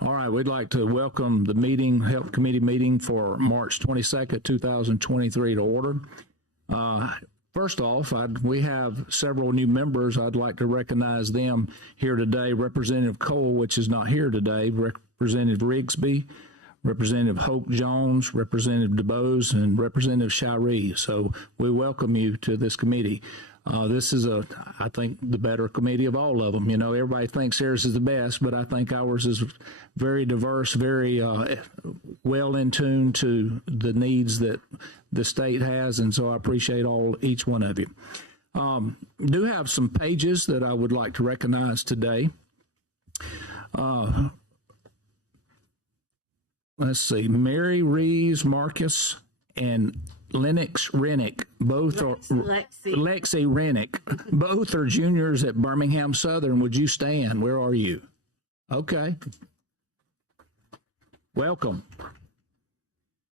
All right, we'd like to welcome the meeting, Health Committee meeting for March 22nd, 2023 to order. First off, we have several new members. I'd like to recognize them here today. Representative Cole, which is not here today, Representative Rigsby, Representative Hope Jones, Representative DeBose, and Representative Shiree. So we welcome you to this committee. This is I think, the better committee of all of them. You know, everybody thinks theirs is the best, but I think ours is very diverse, very well in tune to the needs that the state has, and so I appreciate each one of you. Do have some pages that I would like to recognize today. Let's see, Mary Reeves Marcus and Lennox Rennick, both are Lexi Rennick, both are juniors at Birmingham Southern. Would you stand? Where are you? Okay. Welcome.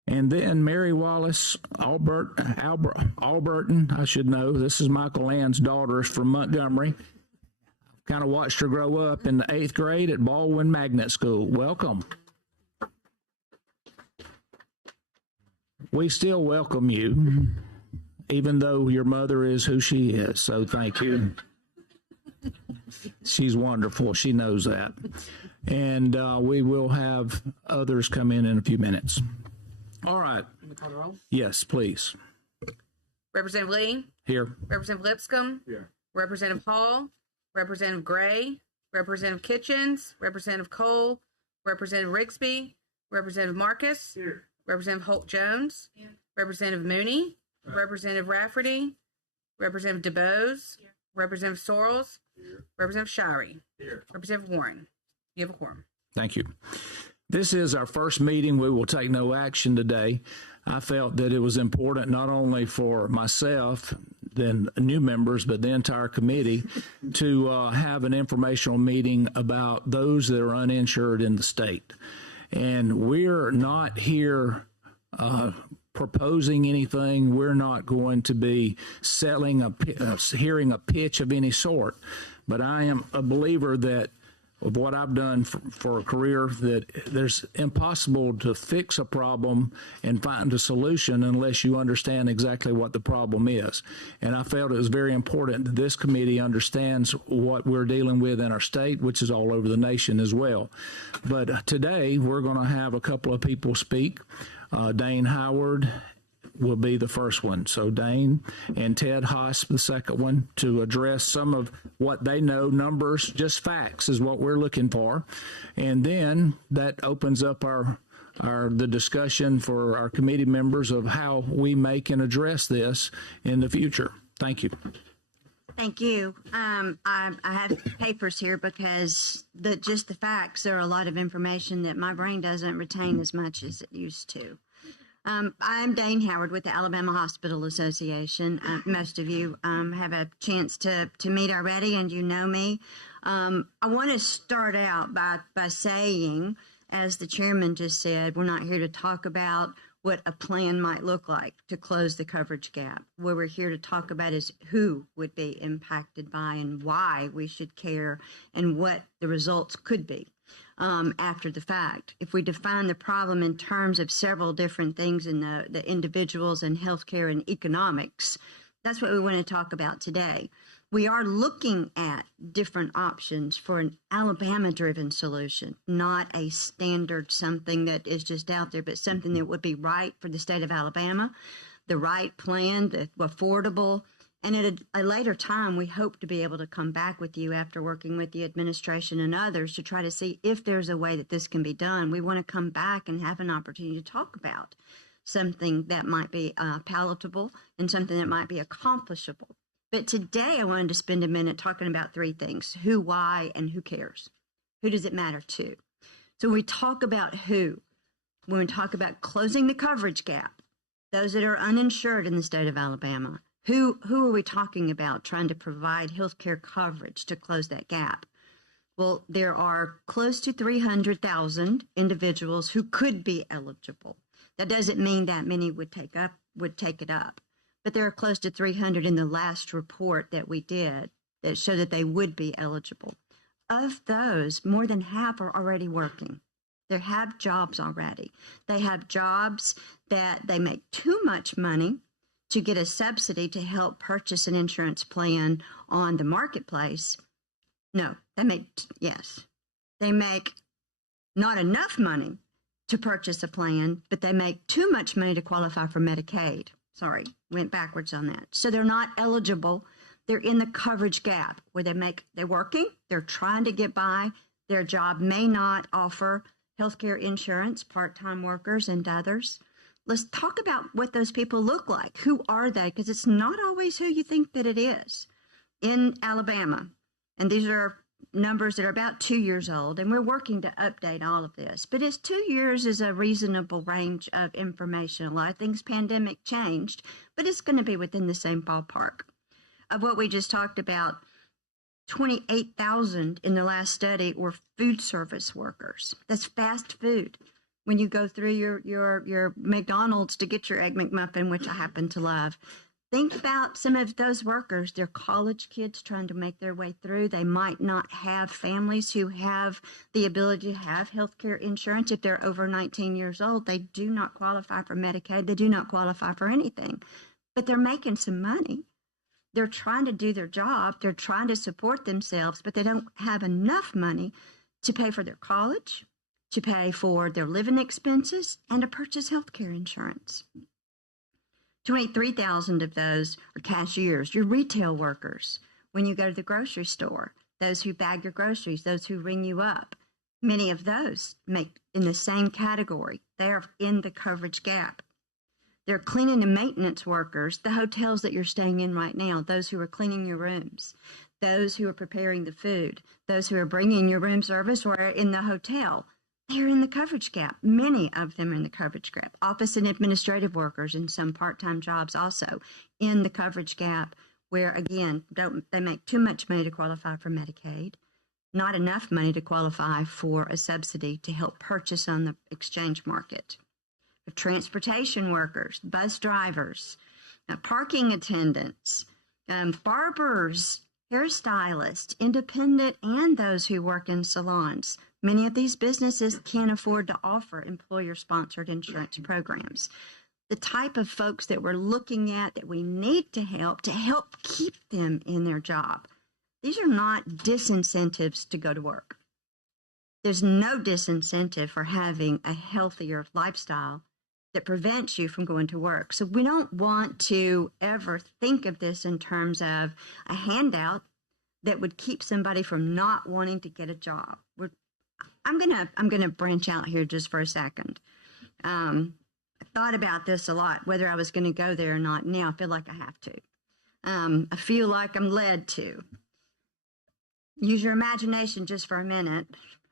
And then Mary Wallace Alberton, I should know. This is Michael Ann's daughters from Montgomery. Kind of watched her grow up in the 8th grade at Baldwin Magnet School. Welcome. We still welcome you, even though your mother is who she is. So thank you. She's wonderful. She knows that. And we will have others come in a few minutes. All right. Yes, please. Representative Lee. Here. Representative Lipscomb. Here. Representative Hall. Representative Gray. Representative Kitchens. Representative Cole. Representative Rigsby. Representative Marcus. Here. Representative Holt Jones. Here. Representative Mooney. Here. Representative Rafferty. Representative DeBose. Here. Representative Sorrells. Here. Representative Shiree. Here. Representative Warren. You have a quorum. Thank you. This is our first meeting. We will take no action today. I felt that it was important not only for myself, then new members, but the entire committee to have an informational meeting about those that are uninsured in the state. And we're not here proposing anything. We're not going to be hearing a pitch of any sort. But I am a believer that of what I've done for a career, that there's impossible to fix a problem and find a solution unless you understand exactly what the problem is. And I felt it was very important that this committee understands what we're dealing with in our state, which is all over the nation as well. But today we're going to have a couple of people speak. Dane Howard will be the first one. So Dane and Ted Haas, the second one, to address some of what they know. Numbers, just facts is what we're looking for. And then that opens up the discussion for our committee members of how we make and address this in the future. Thank you. Thank you. I have papers here because just the facts, there are a lot of information that my brain doesn't retain as much as it used to. I'm Dane Howard with the Alabama Hospital Association. Most of you have a chance to meet already, and you know me. I want to start out by saying, as the chairman just said, we're not here to talk about what a plan might look like to close the coverage gap. What we're here to talk about is who would be impacted by and why we should care and what the results could be. After the fact. If we define the problem in terms of several different things in the individuals and healthcare and economics, that's what we want to talk about today. We are looking at different options for an Alabama-driven solution, not a standard something that is just out there, but something that would be right for the state of Alabama, the right plan, the affordable. And at a later time, we hope to be able to come back with you after working with the administration and others to try to see if there's a way that this can be done. We want to come back and have an opportunity to talk about something that might be palatable and something that might be accomplishable. But today I wanted to spend a minute talking about three things: who, why, and who cares. Who does it matter to? So we talk about who. When we talk about closing the coverage gap, those that are uninsured in the state of Alabama, Who are we talking about trying to provide health care coverage to close that gap? Well, there are close to 300,000 individuals who could be eligible. That doesn't mean that many would take it up, but there are close to 300 in the last report that we did that show that they would be eligible. Of those, more than half are already working. They have jobs already. They have jobs that they make too much money to get a subsidy to help purchase an insurance plan on the marketplace. No, they make not enough money to purchase a plan, but they make too much money to qualify for Medicaid. Sorry, went backwards on that. So they're not eligible. They're in the coverage gap where they're working, they're trying to get by. Their job may not offer healthcare insurance, part-time workers and others. Let's talk about what those people look like. Who are they? Because it's not always who you think that it is. In Alabama, and these are numbers that are about 2 years old, and we're working to update all of this. But 2 years is a reasonable range of information. A lot of things pandemic changed, but it's going to be within the same ballpark. Of what we just talked about, 28,000 in the last study were food service workers. That's fast food. When you go through your McDonald's to get your Egg McMuffin, which I happen to love, think about some of those workers. They're college kids trying to make their way through. They might not have families who have the ability to have health care insurance. If they're over 19 years old, they do not qualify for Medicaid. They do not qualify for anything. But they're making some money. They're trying to do their job. They're trying to support themselves, but they don't have enough money to pay for their college, to pay for their living expenses, and to purchase health care insurance. 23,000 of those are cashiers, your retail workers. When you go to the grocery store, those who bag your groceries, those who ring you up, many of those make in the same category. They are in the coverage gap. They're cleaning and maintenance workers, the hotels that you're staying in right now, those who are cleaning your rooms, those who are preparing the food, those who are bringing your room service or in the hotel. They're in the coverage gap. Many of them are in the coverage gap. Office and administrative workers and some part-time jobs also in the coverage gap where, again, they make too much money to qualify for Medicaid, not enough money to qualify for a subsidy to help purchase on the exchange market. Of transportation workers, bus drivers, parking attendants, barbers, hairstylists, independent, and those who work in salons. Many of these businesses can't afford to offer employer-sponsored insurance programs. The type of folks that we're looking at that we need to help keep them in their job. These are not disincentives to go to work. There's no disincentive for having a healthier lifestyle that prevents you from going to work. So we don't want to ever think of this in terms of a handout that would keep somebody from not wanting to get a job. I'm gonna branch out here just for a second. I thought about this a lot, whether I was going to go there or not. Now I feel like I have to. I feel like I'm led to. Use your imagination just for a minute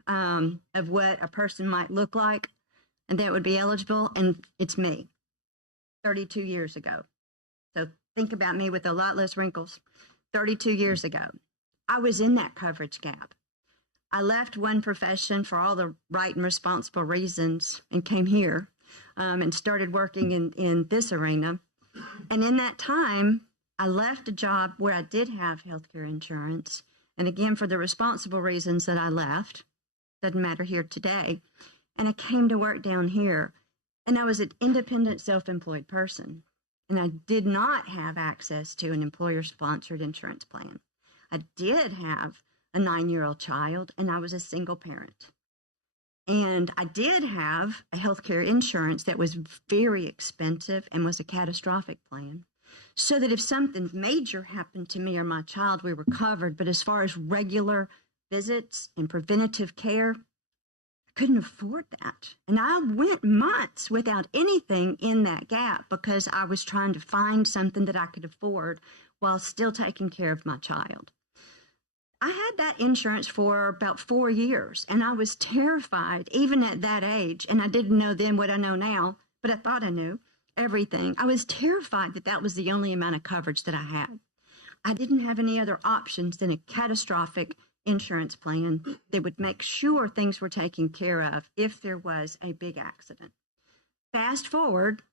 of what a person might look like and that would be eligible, and it's me, 32 years ago. So think about me with a lot less wrinkles. 32 years ago, I was in that coverage gap. I left one profession for all the right and responsible reasons and came here and started working in this arena. And in that time, I left a job where I did have healthcare insurance. And again, for the responsible reasons that I left, doesn't matter here today. And I came to work down here, and I was an independent, self-employed person, and I did not have access to an employer-sponsored insurance plan. I did have a 9-year-old child, and I was a single parent. And I did have a healthcare insurance that was very expensive and was a catastrophic plan, so that if something major happened to me or my child, we were covered. But as far as regular visits and preventative care, couldn't afford that. And I went months without anything in that gap because I was trying to find something that I could afford while still taking care of my child. I had that insurance for about 4 years, and I was terrified, even at that age. And I didn't know then what I know now, but I thought I knew everything. I was terrified that that was the only amount of coverage that I had. I didn't have any other options than a catastrophic insurance plan that would make sure things were taken care of if there was a big accident. Fast forward,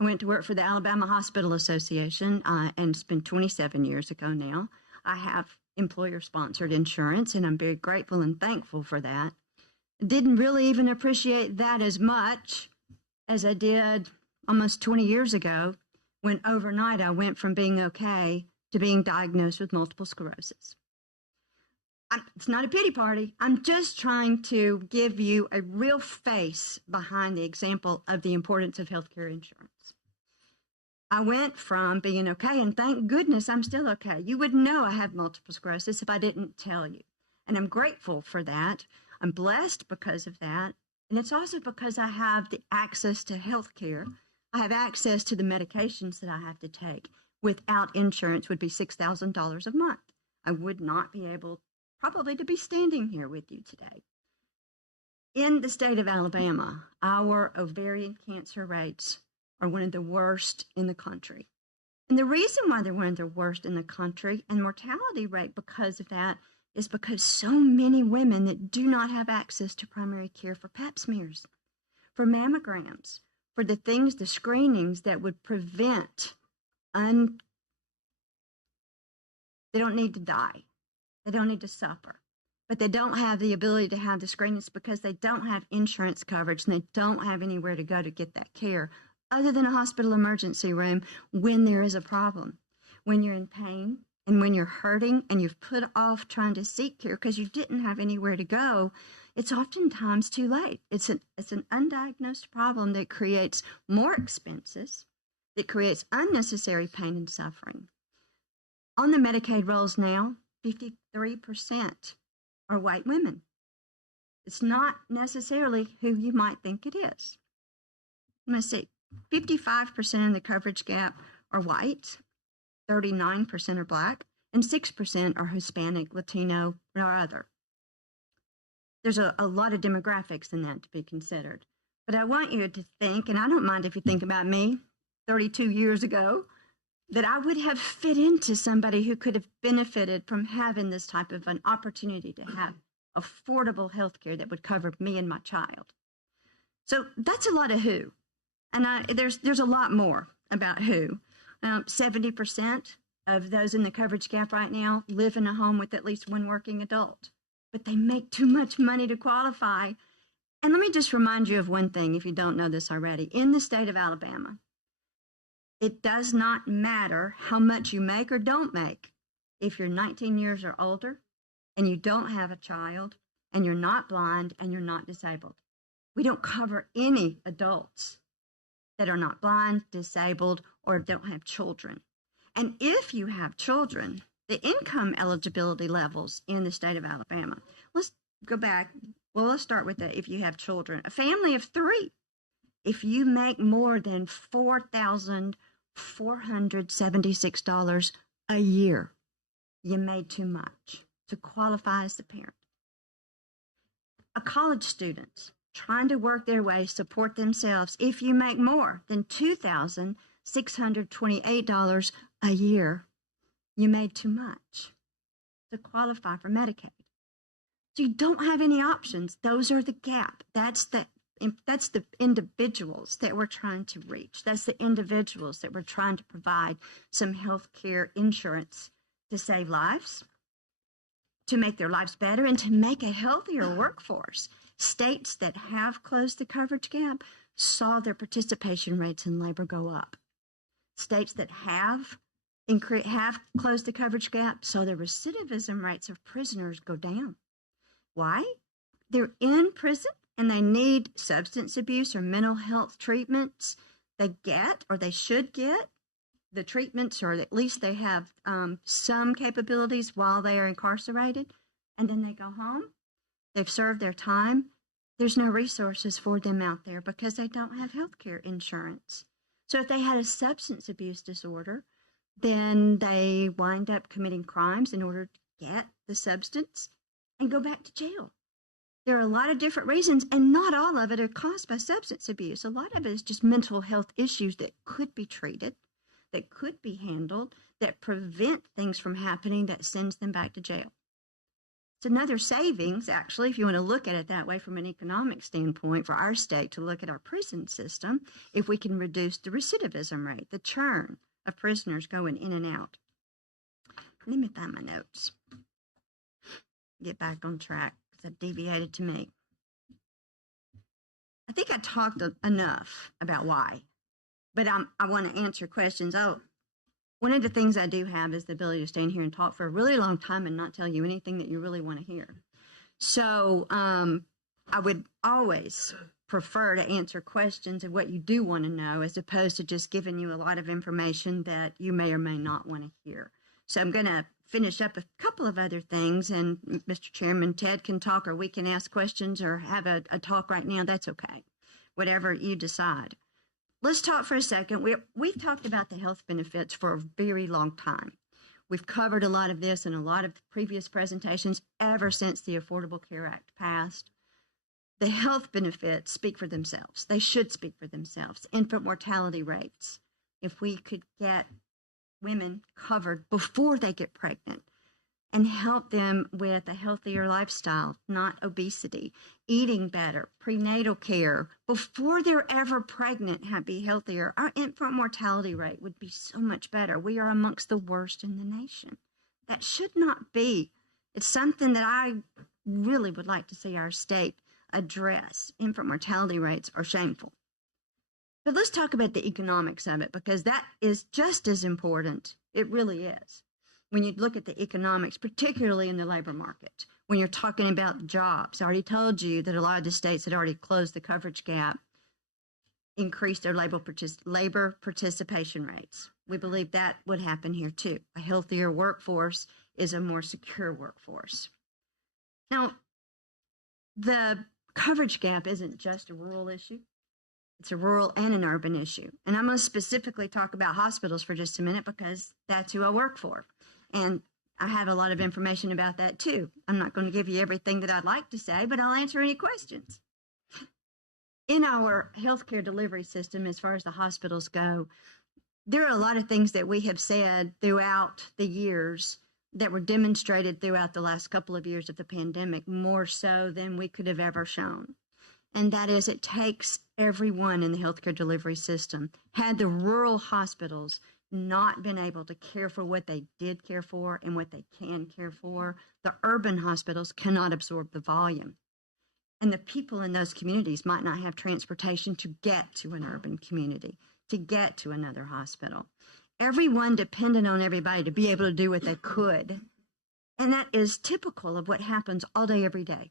I went to work for the Alabama Hospital Association, and it's been 27 years ago now. I have employer-sponsored insurance, and I'm very grateful and thankful for that. Didn't really even appreciate that as much as I did almost 20 years ago when overnight I went from being okay to being diagnosed with multiple sclerosis. It's not a pity party. I'm just trying to give you a real face behind the example of the importance of healthcare insurance. I went from being okay, and thank goodness I'm still okay. You wouldn't know I have multiple sclerosis if I didn't tell you. And I'm grateful for that. I'm blessed because of that. And it's also because I have the access to health care. I have access to the medications that I have to take. Without insurance would be $6,000 a month. I would not be able probably to be standing here with you today. In the state of Alabama, our ovarian cancer rates are one of the worst in the country. And the reason why they're one of the worst in the country, and mortality rate because of that, is because so many women that do not have access to primary care for pap smears, for mammograms, for the things, the screenings that would prevent, they don't need to die. They don't need to suffer. But they don't have the ability to have the screenings because they don't have insurance coverage and they don't have anywhere to go to get that care other than a hospital emergency room when there is a problem. When you're in pain and when you're hurting and you've put off trying to seek care because you didn't have anywhere to go, it's oftentimes too late. It's an undiagnosed problem that creates more expenses, that creates unnecessary pain and suffering. On the Medicaid rolls now, 53% are white women. It's not necessarily who you might think it is. Let's see, 55% in the coverage gap are white, 39% are Black, and 6% are Hispanic, Latino, or other. There's a lot of demographics in that to be considered. But I want you to think, and I don't mind if you think about me 32 years ago, that I would have fit into somebody who could have benefited from having this type of an opportunity to have affordable health care that would cover me and my child. So that's a lot of who. And there's a lot more about who. 70% of those in the coverage gap right now live in a home with at least one working adult, but they make too much money to qualify. And let me just remind you of one thing, if you don't know this already. In the state of Alabama, it does not matter how much you make or don't make. If you're 19 years or older and you don't have a child and you're not blind and you're not disabled. We don't cover any adults that are not blind, disabled, or don't have children. And if you have children, the income eligibility levels in the state of Alabama, let's go back. Well, let's start with that. If you have children, a family of 3, if you make more than $4,476 a year, you made too much to qualify as the parent. A college student trying to work their way, support themselves, if you make more than $2,628 a year, you made too much to qualify for Medicaid. So you don't have any options. Those are the gap. That's the individuals that we're trying to reach. That's the individuals that we're trying to provide some health care insurance to save lives, to make their lives better, and to make a healthier workforce. States that have closed the coverage gap saw their participation rates in labor go up. States that have closed the coverage gap saw their recidivism rates of prisoners go down. Why? They're in prison and they need substance abuse or mental health treatments. They get, or they should get, the treatments, or at least they have some capabilities while they are incarcerated, and then they go home. They've served their time. There's no resources for them out there because they don't have health care insurance. So if they had a substance abuse disorder, then they wind up committing crimes in order to get the substance and go back to jail. There are a lot of different reasons, and not all of it are caused by substance abuse. A lot of it is just mental health issues that could be treated, that could be handled, that prevent things from happening that sends them back to jail. It's another savings, actually, if you want to look at it that way from an economic standpoint for our state, to look at our prison system, if we can reduce the recidivism rate, the churn of prisoners going in and out. Let me find my notes. Get back on track because I deviated to me. I think I talked enough about why, but I want to answer questions. Oh, one of the things I do have is the ability to stand here and talk for a really long time and not tell you anything that you really want to hear. So I would always prefer to answer questions of what you do want to know as opposed to just giving you a lot of information that you may or may not want to hear. So I'm going to finish up a couple of other things, and Mr. Chairman, Ted can talk, or we can ask questions or have a talk right now. That's okay. Whatever you decide. Let's talk for a second. We've talked about the health benefits for a very long time. We've covered a lot of this in a lot of previous presentations ever since the Affordable Care Act passed. The health benefits speak for themselves. They should speak for themselves. Infant mortality rates. If we could get women covered before they get pregnant and help them with a healthier lifestyle, not obesity, eating better, prenatal care, before they're ever pregnant, be healthier, our infant mortality rate would be so much better. We are amongst the worst in the nation. That should not be. It's something that I really would like to see our state address. Infant mortality rates are shameful. But let's talk about the economics of it, because that is just as important. It really is. When you look at the economics, particularly in the labor market, when you're talking about jobs, I already told you that a lot of the states had already closed the coverage gap, increased their labor participation rates. We believe that would happen here too. A healthier workforce is a more secure workforce. Now, the coverage gap isn't just a rural issue. It's a rural and an urban issue. And I'm going to specifically talk about hospitals for just a minute because that's who I work for. And I have a lot of information about that too. I'm not going to give you everything that I'd like to say, but I'll answer any questions. In our healthcare delivery system, as far as the hospitals go, there are a lot of things that we have said throughout the years that were demonstrated throughout the last couple of years of the pandemic, more so than we could have ever shown. And that is, it takes everyone in the healthcare delivery system. Had the rural hospitals not been able to care for what they did care for and what they can care for, the urban hospitals cannot absorb the volume. And the people in those communities might not have transportation to get to an urban community, to get to another hospital. Everyone depended on everybody to be able to do what they could. And that is typical of what happens all day, every day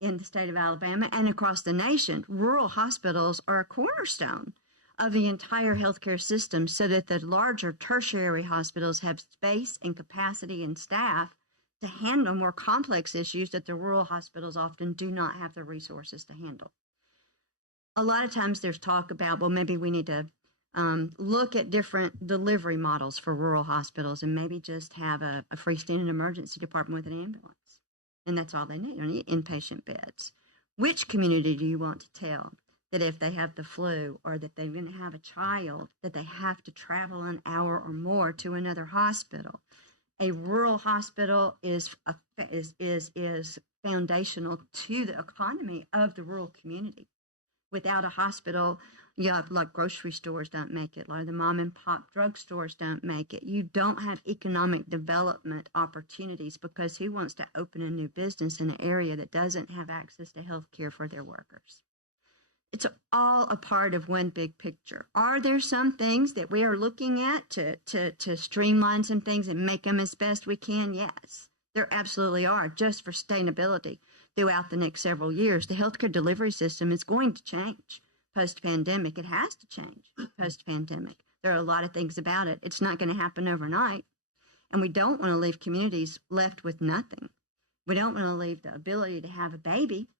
in the state of Alabama and across the nation. Rural hospitals are a cornerstone of the entire healthcare system so that the larger tertiary hospitals have space and capacity and staff to handle more complex issues that the rural hospitals often do not have the resources to handle. A lot of times there's talk about, well, maybe we need to look at different delivery models for rural hospitals and maybe just have a freestanding emergency department with an ambulance. And that's all they need inpatient beds. Which community do you want to tell that if they have the flu or that they're going to have a child, that they have to travel an hour or more to another hospital? A rural hospital is foundational to the economy of the rural community. Without a hospital, like grocery stores don't make it. A lot of the mom and pop drugstores don't make it. You don't have economic development opportunities because who wants to open a new business in an area that doesn't have access to health care for their workers? It's all a part of one big picture. Are there some things that we are looking at to streamline some things and make them as best we can? Yes, there absolutely are, just for sustainability throughout the next several years. The healthcare delivery system is going to change post-pandemic. It has to change post-pandemic. There are a lot of things about it. It's not going to happen overnight. And we don't want to leave communities left with nothing. We don't want to leave the ability to have a baby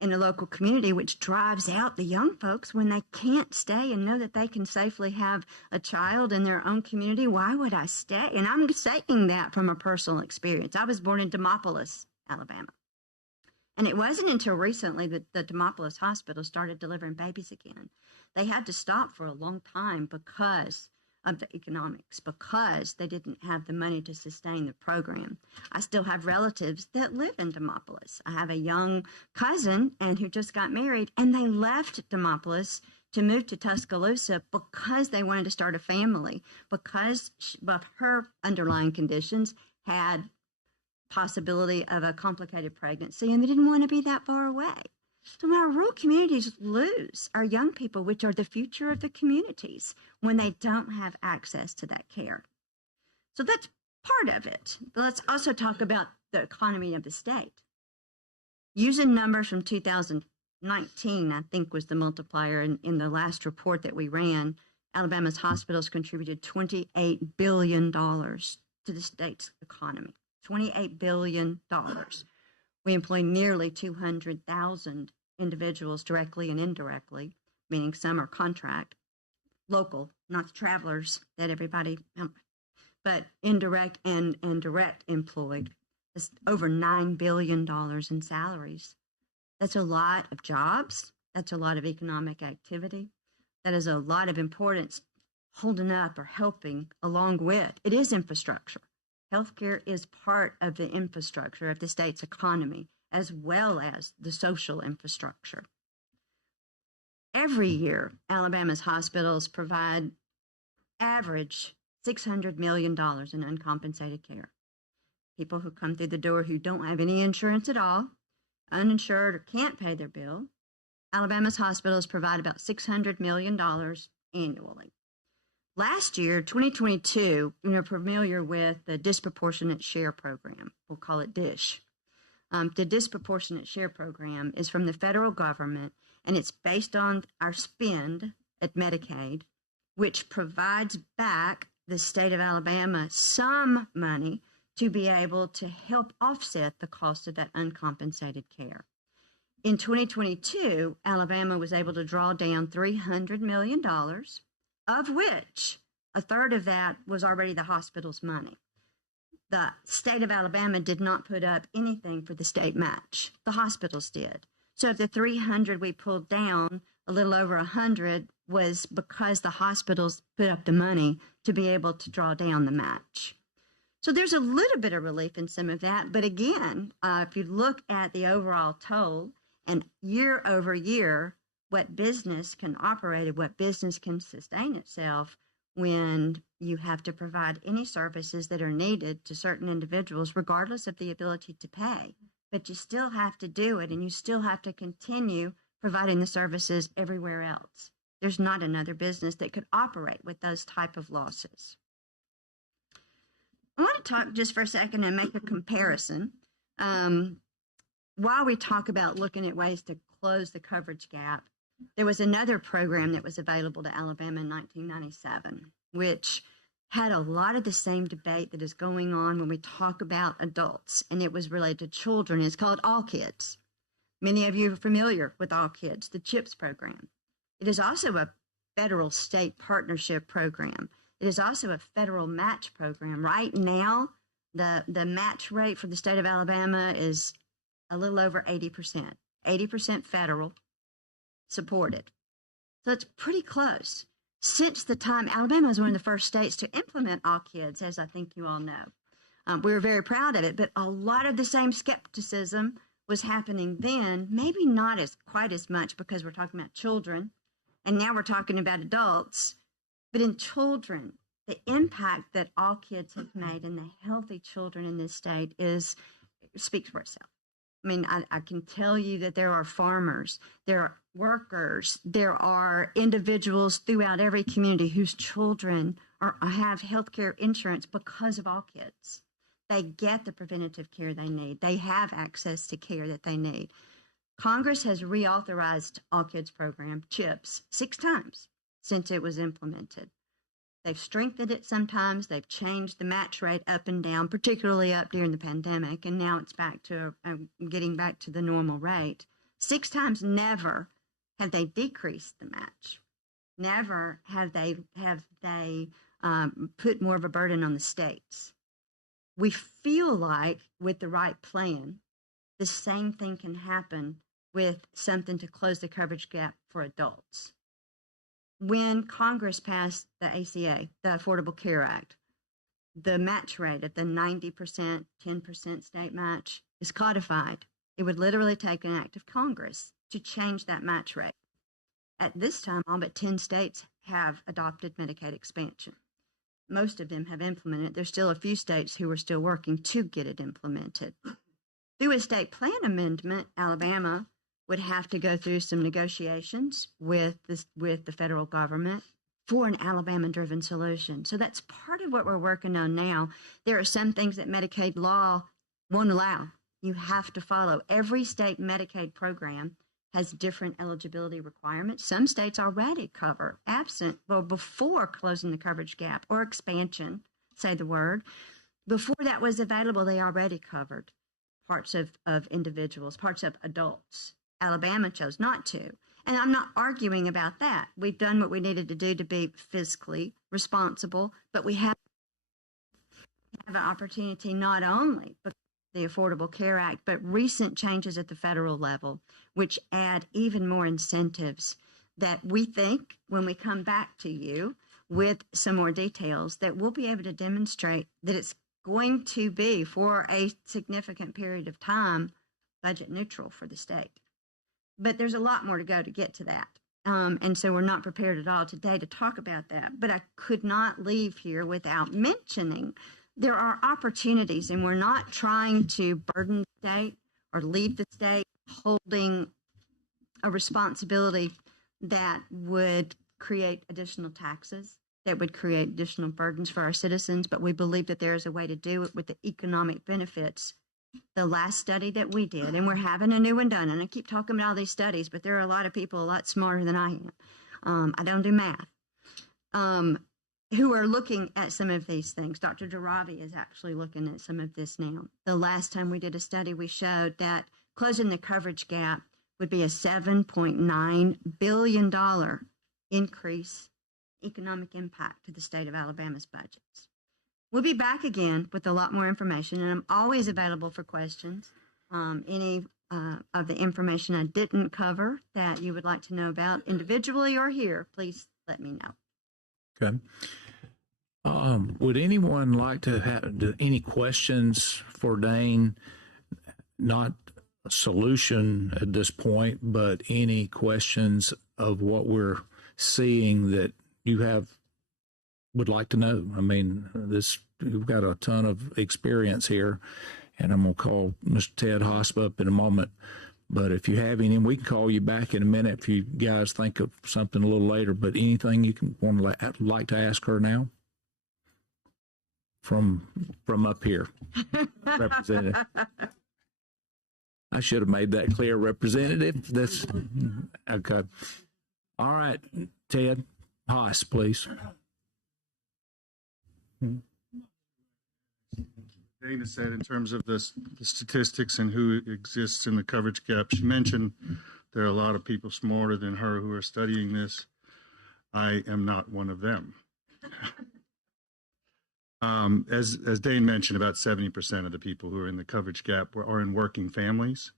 in a local community, which drives out the young folks when they can't stay and know that they can safely have a child in their own community. Why would I stay? And I'm saying that from a personal experience. I was born in Demopolis, Alabama. And it wasn't until recently that the Demopolis Hospital started delivering babies again. They had to stop for a long time because of the economics, because they didn't have the money to sustain the program. I still have relatives that live in Demopolis. I have a young cousin who just got married, and they left Demopolis to move to Tuscaloosa because they wanted to start a family, because of her underlying conditions had possibility of a complicated pregnancy, and they didn't want to be that far away. So our rural communities lose our young people, which are the future of the communities, when they don't have access to that care. So that's part of it. But let's also talk about the economy of the state. Using numbers from 2019, I think was the multiplier in the last report that we ran, Alabama's hospitals contributed $28 billion to the state's economy. $28 billion. We employ nearly 200,000 individuals directly and indirectly, meaning some are contract, local, not travelers that everybody, but indirect and direct employed. It's over $9 billion in salaries. That's a lot of jobs. That's a lot of economic activity. That is a lot of importance holding up or helping along with. It is infrastructure. Healthcare is part of the infrastructure of the state's economy, as well as the social infrastructure. Every year, Alabama's hospitals provide average $600 million in uncompensated care. People who come through the door who don't have any insurance at all, uninsured or can't pay their bill, Alabama's hospitals provide about $600 million annually. Last year, 2022, you're familiar with the Disproportionate Share Program. We'll call it DISH. The Disproportionate Share Program is from the federal government, and it's based on our spend at Medicaid, which provides back the state of Alabama some money to be able to help offset the cost of that uncompensated care. In 2022, Alabama was able to draw down $300 million, of which a third of that was already the hospital's money. The state of Alabama did not put up anything for the state match. The hospitals did. So of the 300 we pulled down, a little over 100 was because the hospitals put up the money to be able to draw down the match. So there's a little bit of relief in some of that. But again, if you look at the overall total and year over year, what business can operate and what business can sustain itself when you have to provide any services that are needed to certain individuals, regardless of the ability to pay. But you still have to do it, and you still have to continue providing the services everywhere else. There's not another business that could operate with those type of losses. I want to talk just for a second and make a comparison. While we talk about looking at ways to close the coverage gap, there was another program that was available to Alabama in 1997, which had a lot of the same debate that is going on when we talk about adults, and it was related to children. It's called All Kids. Many of you are familiar with All Kids, the CHIPS program. It is also a federal state partnership program. It is also a federal match program. Right now, the match rate for the state of Alabama is a little over 80%. 80% federal supported. So it's pretty close. Since the time, Alabama was one of the first states to implement All Kids, as I think you all know. We were very proud of it, but a lot of the same skepticism was happening then, maybe not quite as much because we're talking about children, and now we're talking about adults. But in children, the impact that All Kids have made and the healthy children in this state speaks for itself. I mean, I can tell you that there are farmers, there are workers, there are individuals throughout every community whose children have healthcare insurance because of All Kids. They get the preventative care they need. They have access to care that they need. Congress has reauthorized All Kids program, CHIPS, 6 times since it was implemented. They've strengthened it sometimes. They've changed the match rate up and down, particularly up during the pandemic, and now it's back to getting back to the normal rate. 6 times, never have they decreased the match. Never have they put more of a burden on the states. We feel like with the right plan, the same thing can happen with something to close the coverage gap for adults. When Congress passed the ACA, the Affordable Care Act, the match rate at the 90%, 10% state match is codified. It would literally take an act of Congress to change that match rate. At this time, all but 10 states have adopted Medicaid expansion. Most of them have implemented it. There's still a few states who are still working to get it implemented. Through a state plan amendment, Alabama would have to go through some negotiations with the federal government for an Alabama-driven solution. So that's part of what we're working on now. There are some things that Medicaid law won't allow. You have to follow. Every state Medicaid program has different eligibility requirements. Some states already cover before closing the coverage gap or expansion, say the word. Before that was available, they already covered parts of individuals, parts of adults. Alabama chose not to. And I'm not arguing about that. We've done what we needed to do to be fiscally responsible, but we have an opportunity not only because of the Affordable Care Act, but recent changes at the federal level, which add even more incentives that we think when we come back to you with some more details that we'll be able to demonstrate that it's going to be for a significant period of time budget neutral for the state. But there's a lot more to go to get to that. And so we're not prepared at all today to talk about that. But I could not leave here without mentioning there are opportunities, and we're not trying to burden the state or leave the state holding a responsibility that would create additional taxes, that would create additional burdens for our citizens. But we believe that there is a way to do it with the economic benefits. The last study that we did, and we're having a new one done, and I keep talking about all these studies, but there are a lot of people a lot smarter than I am. I don't do math, who are looking at some of these things. Dr. Daravi is actually looking at some of this now. The last time we did a study, we showed that closing the coverage gap would be a $7.9 billion increase economic impact to the state of Alabama's budgets. We'll be back again with a lot more information, and I'm always available for questions. Any of the information I didn't cover that you would like to know about individually or here, please let me know. Okay. Would anyone like to have any questions for Dane? Not a solution at this point, but any questions of what we're seeing that you would like to know? I mean, you've got a ton of experience here, and I'm going to call Mr. Ted Hosp up in a moment. But if you have any, we can call you back in a minute if you guys think of something a little later. But anything you can like to ask her now from up here, Representative. I should have made that clear, Representative. That's okay. All right, Ted Hosp, please. Dana said in terms of the statistics and who exists in the coverage gap, she mentioned there are a lot of people smarter than her who are studying this. I am not one of them. As Dane mentioned, about 70% of the people who are in the coverage gap are in working families.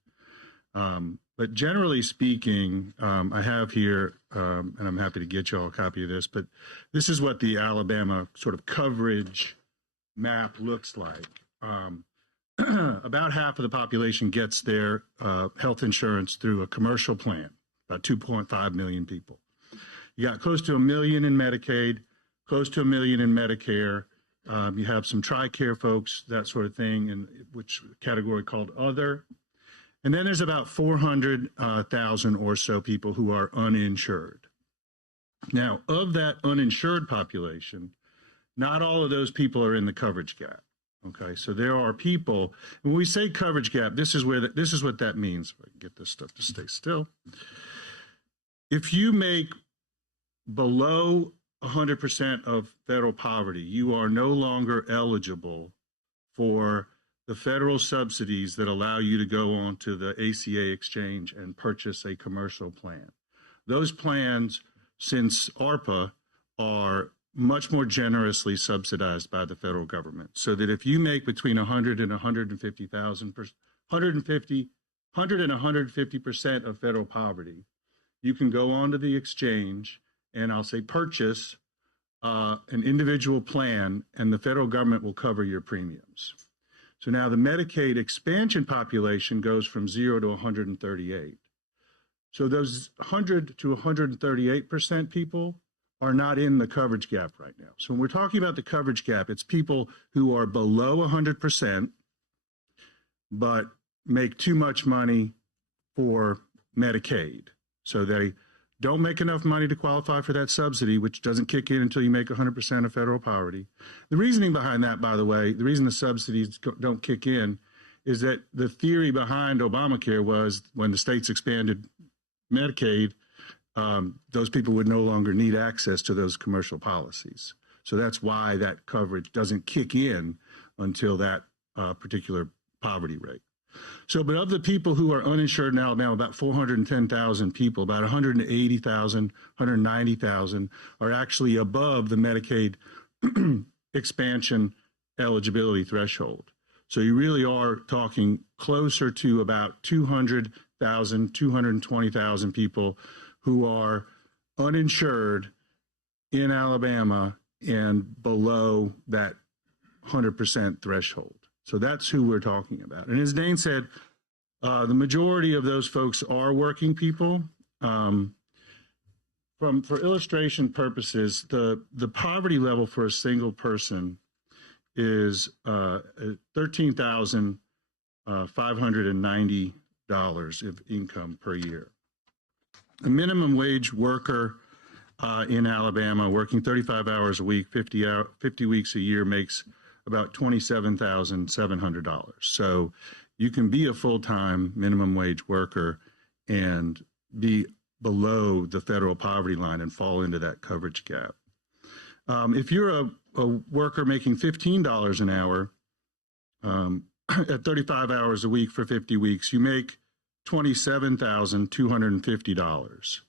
But generally speaking, I have here, and I'm happy to get you all a copy of this, but this is what the Alabama sort of coverage map looks like. About half of the population gets their health insurance through a commercial plan, about 2.5 million people. You got close to 1 million in Medicaid, close to 1 million in Medicare. You have some TRICARE folks, that sort of thing, in which category called other. And then there's about 400,000 or so people who are uninsured. Now, of that uninsured population, not all of those people are in the coverage gap. Okay, so there are people. When we say coverage gap, this is what that means. If I can get this stuff to stay still. If you make below 100% of federal poverty, you are no longer eligible for the federal subsidies that allow you to go onto the ACA exchange and purchase a commercial plan. Those plans, since ARPA, are much more generously subsidized by the federal government, so that if you make between 100 and 150,000, 100 and 150% of federal poverty, you can go onto the exchange and I'll say purchase an individual plan, and the federal government will cover your premiums. So now the Medicaid expansion population goes from 0 to 138. So those 100 to 138% people are not in the coverage gap right now. So when we're talking about the coverage gap, it's people who are below 100%, but make too much money for Medicaid. So they don't make enough money to qualify for that subsidy, which doesn't kick in until you make 100% of federal poverty. The reasoning behind that, by the way, the reason the subsidies don't kick in is that the theory behind Obamacare was when the states expanded Medicaid, those people would no longer need access to those commercial policies. So that's why that coverage doesn't kick in until that particular poverty rate. So, but of the people who are uninsured in Alabama, about 410,000 people, about 180,000, 190,000 are actually above the Medicaid expansion eligibility threshold. So you really are talking closer to about 200,000, 220,000 people who are uninsured in Alabama and below that 100% threshold. So that's who we're talking about. And as Dane said, the majority of those folks are working people. For illustration purposes, the poverty level for a single person is $13,590 of income per year. A minimum wage worker in Alabama working 35 hours a week, 50 weeks a year makes about $27,700. So you can be a full-time minimum wage worker and be below the federal poverty line and fall into that coverage gap. If you're a worker making $15 an hour at 35 hours a week for 50 weeks, you make $27,250.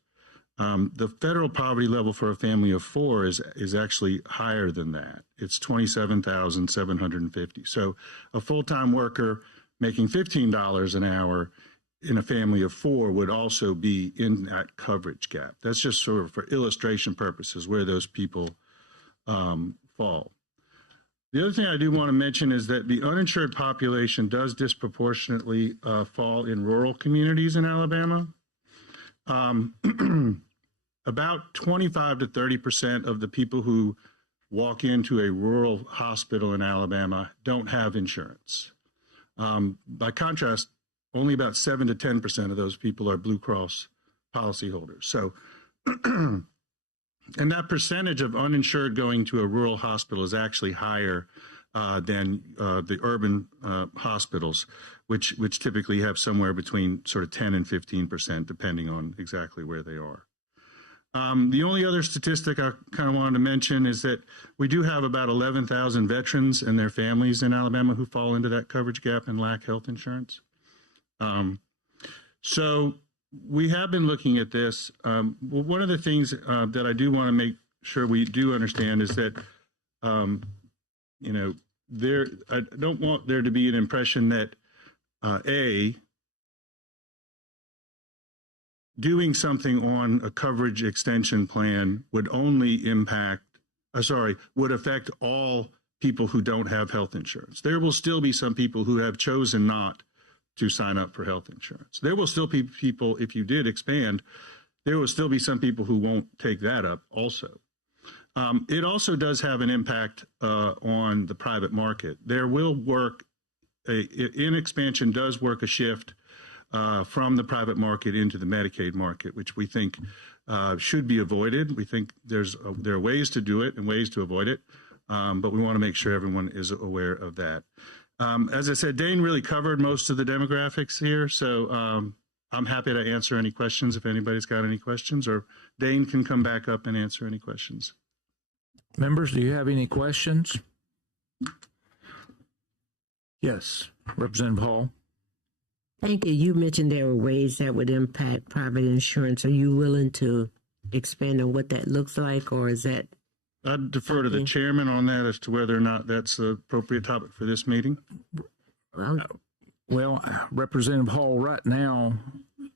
The federal poverty level for a family of four is actually higher than that. It's $27,750. So a full-time worker making $15 an hour in a family of four would also be in that coverage gap. That's just sort of for illustration purposes where those people fall. The other thing I do want to mention is that the uninsured population does disproportionately fall in rural communities in Alabama. About 25 to 30% of the people who walk into a rural hospital in Alabama don't have insurance. By contrast, only about 7 to 10% of those people are Blue Cross policyholders. So, and that percentage of uninsured going to a rural hospital is actually higher than the urban hospitals, which typically have somewhere between sort of 10 and 15%, depending on exactly where they are. The only other statistic I kind of wanted to mention is that we do have about 11,000 veterans and their families in Alabama who fall into that coverage gap and lack health insurance. So we have been looking at this. One of the things that I do want to make sure we do understand is that, I don't want there to be an impression that doing something on a coverage extension plan would only would affect all people who don't have health insurance. There will still be some people who have chosen not to sign up for health insurance. There will still be people, if you did expand, there will still be some people who won't take that up also. It also does have an impact on the private market. There will work, in expansion does work a shift from the private market into the Medicaid market, which we think should be avoided. We think there are ways to do it and ways to avoid it, but we want to make sure everyone is aware of that. As I said, Dane really covered most of the demographics here, so I'm happy to answer any questions if anybody's got any questions, or Dane can come back up and answer any questions. Members, do you have any questions? Yes, Representative Hall. Thank you. You mentioned there were ways that would impact private insurance. Are you willing to expand on what that looks like, or is that? I'd defer to the chairman on that as to whether or not that's the appropriate topic for this meeting. Well, Representative Hall, right now,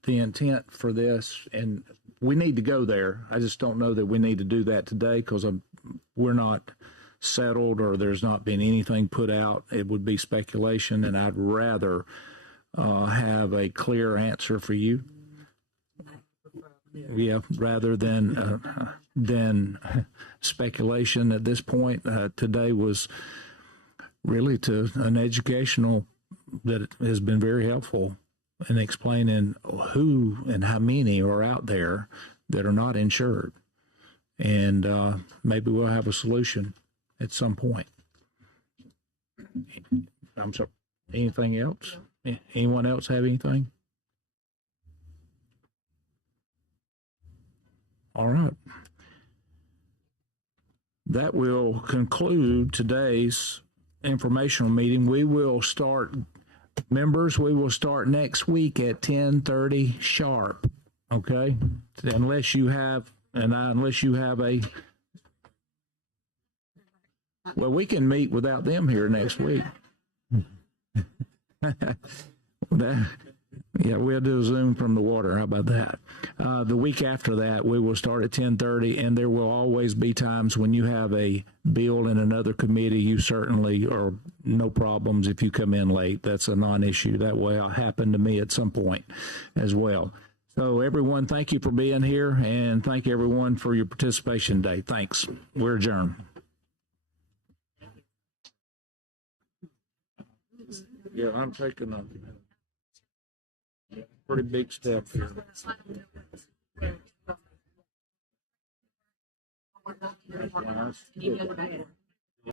the intent for this, and we need to go there. I just don't know that we need to do that today because we're not settled or there's not been anything put out. It would be speculation, and I'd rather have a clear answer for you. Yeah, rather than speculation at this point. Today was really to an educational that has been very helpful and explaining who and how many are out there that are not insured. And maybe we'll have a solution at some point. I'm sorry. Anything else? Anyone else have anything? All right. That will conclude today's informational meeting. We will start, members, we will start next week at 10:30 sharp. Okay? Unless you have a, well, we can meet without them here next week. Yeah, we'll do a Zoom from the water. How about that? The week after that, we will start at 10:30, and there will always be times when you have a bill in another committee. You certainly are no problems if you come in late. That's a non-issue. That will happen to me at some point as well. So everyone, thank you for being here, and thank everyone for your participation today. Thanks. We're adjourned. Yeah, I'm taking a pretty big step here.